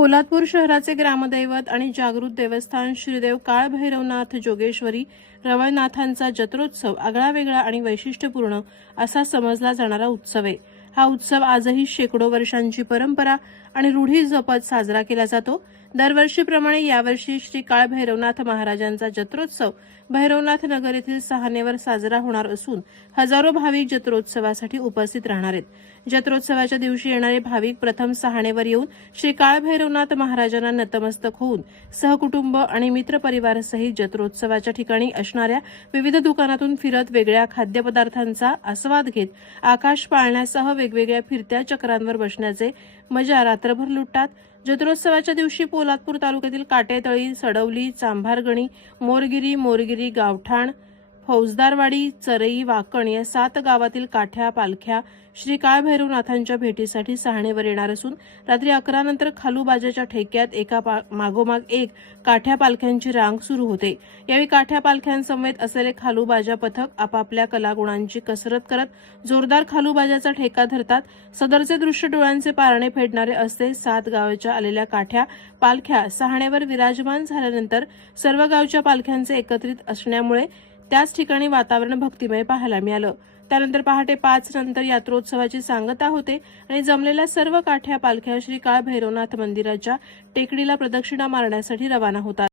पोलादपूर शहराचे ग्रामदैवत आणि जागृत देवस्थान श्रीदेव काळभैरवनाथ जोगेश्वरी रवळनाथांचा जत्रोत्सव आगळावेगळा आणि वैशिष्ट्यपूर्ण असा समजला जाणारा उत्सव आहे। हा उत्सव आजही शेकडो वर्षांची परंपरा आणि रूढी जपत साजरा केला जातो। दरवर्षीप्रमाणे यावर्षी श्री काळभैरवनाथ महाराजांचा जत्रोत्सव भैरवनाथ नगर येथील सहानेवर साजरा होणार असून हजारो भाविक जत्रोत्सवासाठी उपस्थित राहणार आहेत। जत्रोत्सवाच्या दिवशी येणारे भाविक प्रथम सहानेवर येऊन श्री काळभैरवनाथ महाराजांना नतमस्तक होऊन सहकुटुंब आणि मित्रपरिवारासहित जत्रोत्सवाच्या ठिकाणी असणाऱ्या विविध दुकानातून फिरत वेगळ्या खाद्यपदार्थांचा आस्वाद घेत आकाश पाळण्यासह वेगवेगळ्या फिरत्या चक्रांवर बसण्याचे मजा रात्रभर लुटतात। जत्रोत्सवाच्या दिवशी पोलादपूर तालुक्यातील काटेतळी, सडवली, चांभारगणी, मोरगिरी, गावठाण, फौजदारवाडी, चरई, वाकण या 7 गावातील काठ्या पालख्या श्री काळभैरवनाथांच्या भेटीसाठी सहानेवर येणार असून रात्री 11 नंतर खालूबाजाच्या ठेक्यात एका मागोमाग एक काठ्या पालख्यांची रांग सुरू होते। यावेळी काठ्या पालख्यांसमवेत असलेले खालूबाजा पथक आपापल्या कलागुणांची कसरत करत जोरदार खालूबाजाचा ठेका धरतात। सदरचे दृश्य डोळ्यांचे पारणे फेडणारे असते। 7 गावाच्या आलेल्या काठ्या पालख्या सहानेवर विराजमान झाल्यानंतर सर्व गावच्या पालख्यांचे एकत्रित असण्यामुळे त्याच ठिकाणी वातावरण भक्तिमय पाहायला मिळालं। त्यानंतर पहाटे 5 नंतर यात्रोत्सवाची सांगता होते आणि जमलेल्या सर्व काठ्या पालख्या श्री काळभैरवनाथ मंदिराच्या टेकडीला प्रदक्षिणा मारण्यासाठी रवाना होतात।